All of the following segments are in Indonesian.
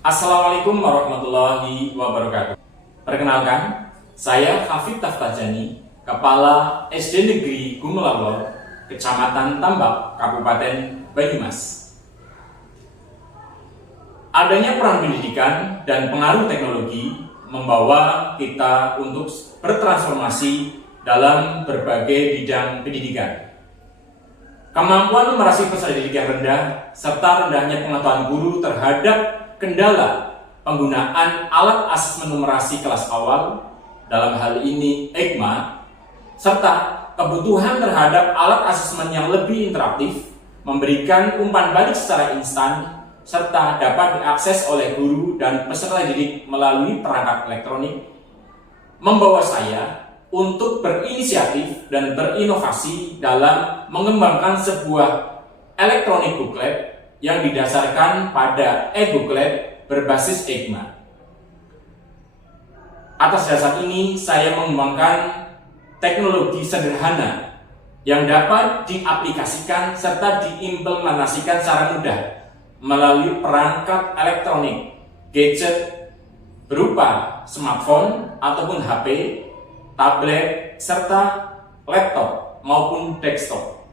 Assalamualaikum warahmatullahi wabarakatuh. Perkenalkan, saya Hafid Taftajani, Kepala SD Negeri Gumulalor, Kecamatan Tambak, Kabupaten Banyumas. Adanya peran pendidikan dan pengaruh teknologi membawa kita untuk bertransformasi dalam berbagai bidang pendidikan. Kemampuan numerasi peserta didik yang rendah, serta rendahnya pengetahuan guru terhadap kendala penggunaan alat asesmen numerasi kelas awal, dalam hal ini EICMA, serta kebutuhan terhadap alat asesmen yang lebih interaktif, memberikan umpan balik secara instan, serta dapat diakses oleh guru dan peserta didik melalui perangkat elektronik, membawa saya untuk berinisiatif dan berinovasi dalam mengembangkan sebuah elektronik booklet yang didasarkan pada e-booklet berbasis EICMA. Atas dasar ini, saya mengembangkan teknologi sederhana yang dapat diaplikasikan serta diimplementasikan secara mudah melalui perangkat elektronik, gadget berupa smartphone ataupun HP, tablet, serta laptop maupun desktop.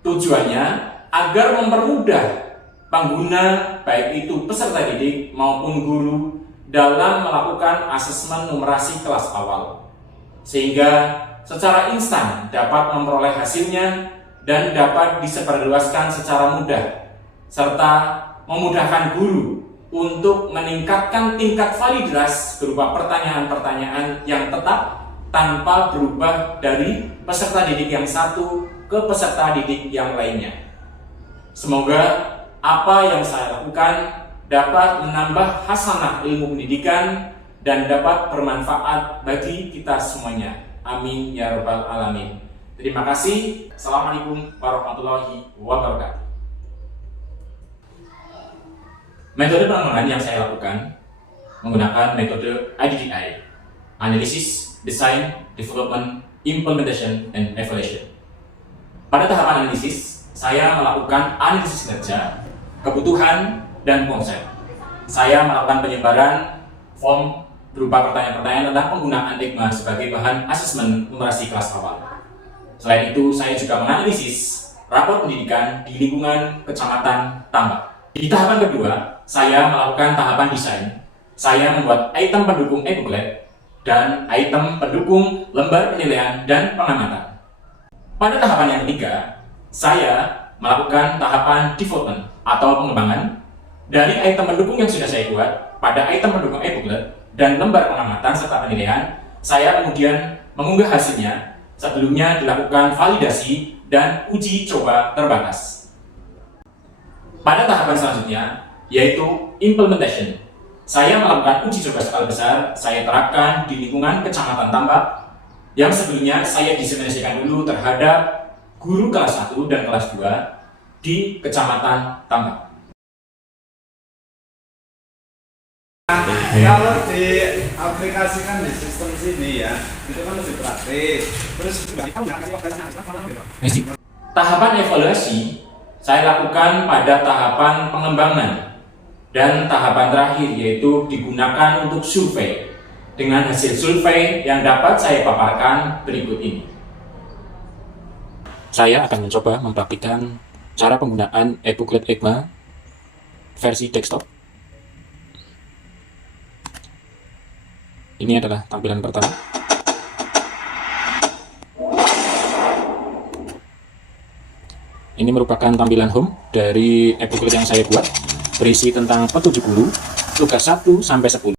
Tujuannya agar mempermudah pengguna, baik itu peserta didik maupun guru, dalam melakukan asesmen numerasi kelas awal, sehingga secara instan dapat memperoleh hasilnya dan dapat disebarluaskan secara mudah, serta memudahkan guru untuk meningkatkan tingkat validitas berupa pertanyaan-pertanyaan yang tetap tanpa berubah dari peserta didik yang satu ke peserta didik yang lainnya. Semoga apa yang saya lakukan dapat menambah hasanah ilmu pendidikan dan dapat bermanfaat bagi kita semuanya. Amin ya rabbal alamin. Terima kasih. Assalamualaikum warahmatullahi wabarakatuh. Metode pengembangan yang saya lakukan menggunakan metode IDDI, Analysis, Design, Development, Implementation, and Evaluation. Pada tahapan analisis, saya melakukan analisis kinerja, kebutuhan, dan konsep. Saya melakukan penyebaran form berupa pertanyaan-pertanyaan tentang penggunaan EICMA sebagai bahan asesmen numerasi kelas awal. Selain itu, saya juga menganalisis rapor pendidikan di lingkungan Kecamatan Tambak. Di tahapan kedua, saya melakukan tahapan desain. Saya membuat item pendukung e-booklet dan item pendukung lembar penilaian dan pengamatan. Pada tahapan yang ketiga, saya melakukan tahapan development atau pengembangan dari item pendukung yang sudah saya buat pada item pendukung e-booklet dan lembar pengamatan serta penilaian. Saya kemudian mengunggah hasilnya, sebelumnya dilakukan validasi dan uji coba terbatas. Pada tahapan selanjutnya, yaitu implementation, saya melakukan uji coba skala besar. Saya terapkan di lingkungan Kecamatan Tambak yang sebelumnya saya disimulasikan dulu terhadap guru kelas 1 dan kelas 2 di Kecamatan Tambak. Kalau diaplikasikan di sistem sini ya, itu kan lebih praktis. Terus tahapan evaluasi saya lakukan pada tahapan pengembangan dan tahapan terakhir, yaitu digunakan untuk survei dengan hasil survei yang dapat saya paparkan berikut ini. Saya akan mencoba mempraktikkan cara penggunaan e-booklet EICMA versi desktop. Ini adalah tampilan pertama. Ini merupakan tampilan home dari e-booklet yang saya buat, berisi tentang petunjuk guru, tugas 1 sampai 10.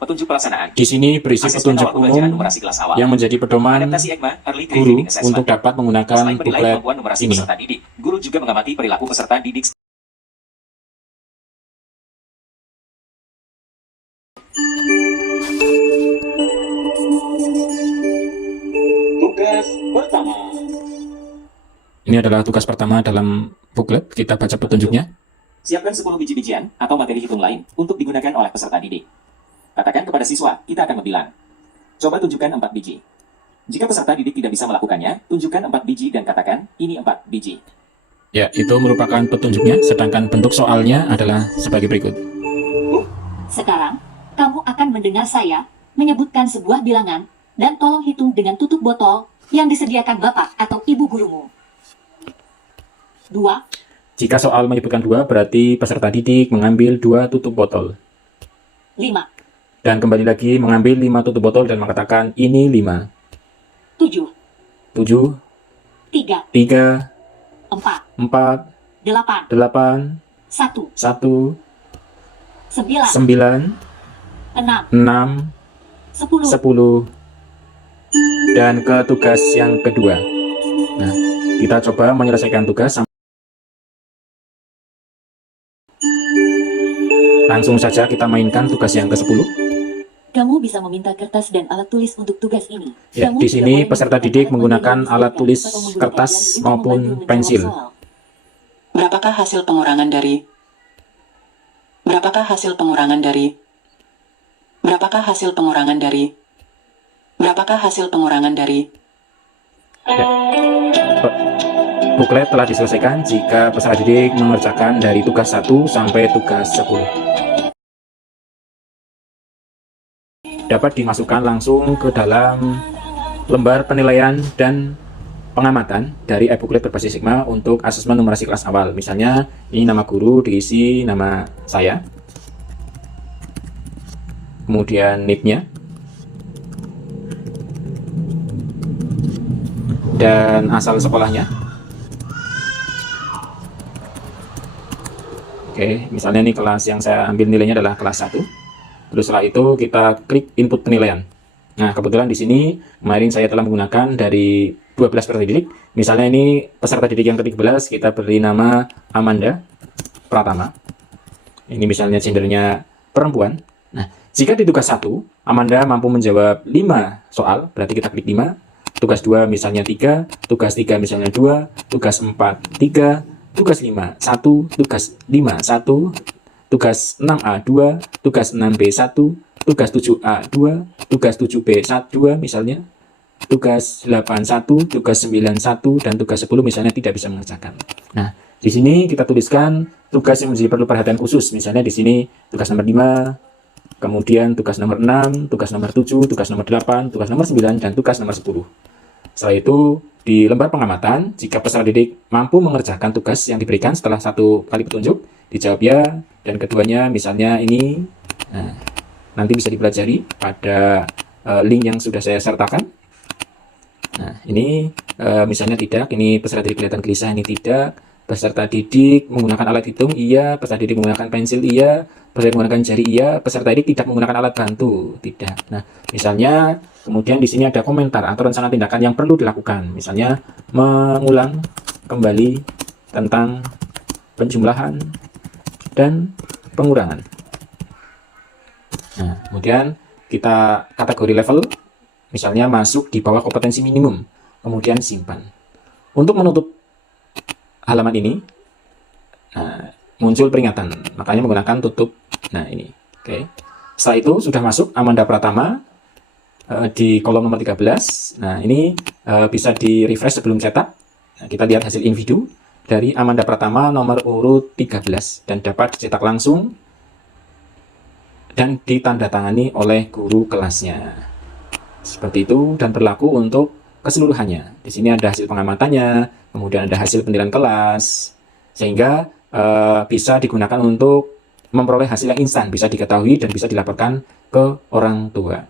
Petunjuk pelaksanaan. Di sini berisi petunjuk umum yang menjadi pedoman guru untuk dapat menggunakan booklet ini. Guru juga mengamati perilaku peserta didik. Tugas pertama. Ini adalah tugas pertama dalam booklet. Kita baca petunjuknya. Siapkan 10 biji-bijian atau materi hitung lain untuk digunakan oleh peserta didik. Katakan kepada siswa, kita akan membilang. Coba tunjukkan 4 biji. Jika peserta didik tidak bisa melakukannya, tunjukkan 4 biji dan katakan, ini 4 biji. Ya, itu merupakan petunjuknya, sedangkan bentuk soalnya adalah sebagai berikut. Sekarang, kamu akan mendengar saya menyebutkan sebuah bilangan dan tolong hitung dengan tutup botol yang disediakan bapak atau ibu gurumu. 2, Jika soal menyebutkan 2, berarti peserta didik mengambil 2 tutup botol. 5, Dan kembali lagi mengambil 5 tutup botol dan mengatakan ini 5. 7, 7, 3, 3, 4, 4, 8, 8, 1, 1, 9, 9, 6, 6, 10. 10. Dan ke tugas yang kedua. Nah, kita coba menyelesaikan tugas. Langsung saja kita mainkan tugas yang ke-10. Kamu bisa meminta kertas dan alat tulis untuk tugas ini. Ya, Kamu di juga sini boleh peserta menggunakan didik alat menggunakan penunjuk yang alat tulis disediakan atau menggunakan kertas jari untuk maupun membantu menjawab pensil. soal. Berapakah hasil pengurangan dari Berapakah hasil pengurangan dari Berapakah hasil pengurangan dari Berapakah hasil pengurangan dari Ya. Buklet telah diselesaikan jika peserta didik mengerjakan dari tugas 1 sampai tugas 10. Dapat dimasukkan langsung ke dalam lembar penilaian dan pengamatan dari e-booklet berbasis Sigma untuk asesmen numerasi kelas awal. Misalnya, ini nama guru, diisi nama saya, kemudian NIP-nya, dan asal sekolahnya. Oke, misalnya ini kelas yang saya ambil nilainya adalah kelas 1. Terus setelah itu kita klik input penilaian. Nah, kebetulan di sini kemarin saya telah menggunakan dari 12 peserta didik. Misalnya ini peserta didik yang ke-13, kita beri nama Amanda Pratama. Ini misalnya gendernya perempuan. Nah, jika di tugas 1, Amanda mampu menjawab 5 soal, berarti kita klik 5. Tugas 2 misalnya 3, tugas 3 misalnya 2, tugas 4 3, tugas 5 1, tugas 5 1, tugas 6A 2, tugas 6B 1, tugas 7A2, tugas 7B2 misalnya, tugas 81, tugas 91, dan tugas 10 misalnya tidak bisa mengerjakan. Nah, di sini kita tuliskan tugas yang menjadi perlu perhatian khusus. Misalnya di sini tugas nomor 5, kemudian tugas nomor 6, tugas nomor 7, tugas nomor 8, tugas nomor 9, dan tugas nomor 10. Setelah itu, di lembar pengamatan, jika peserta didik mampu mengerjakan tugas yang diberikan setelah 1 kali petunjuk, dijawab ya, dan keduanya misalnya ini, nah, nanti bisa dipelajari pada link yang sudah saya sertakan. Nah, ini misalnya tidak, ini peserta didik kelihatan gelisah, ini tidak. Peserta didik menggunakan alat hitung, iya. Peserta didik menggunakan pensil, iya. Peserta didik menggunakan jari, iya. Peserta didik tidak menggunakan alat bantu, tidak. Nah, misalnya kemudian di sini ada komentar atau rencana tindakan yang perlu dilakukan. Misalnya mengulang kembali tentang penjumlahan dan pengurangan. Nah, kemudian kita kategori level, misalnya masuk di bawah kompetensi minimum, kemudian simpan. Untuk menutup halaman ini, nah, muncul peringatan, makanya menggunakan tutup. Nah, ini, oke. Setelah itu sudah masuk Amanda Pratama di kolom nomor 13. Nah, ini bisa di refresh sebelum cetak. Nah, kita lihat hasil individu dari Amanda Pratama nomor urut 13 dan dapat dicetak langsung dan ditandatangani oleh guru kelasnya. Seperti itu dan berlaku untuk keseluruhannya. Di sini ada hasil pengamatannya, kemudian ada hasil penilaian kelas, sehingga bisa digunakan untuk memperoleh hasil yang instan, bisa diketahui dan bisa dilaporkan ke orang tua.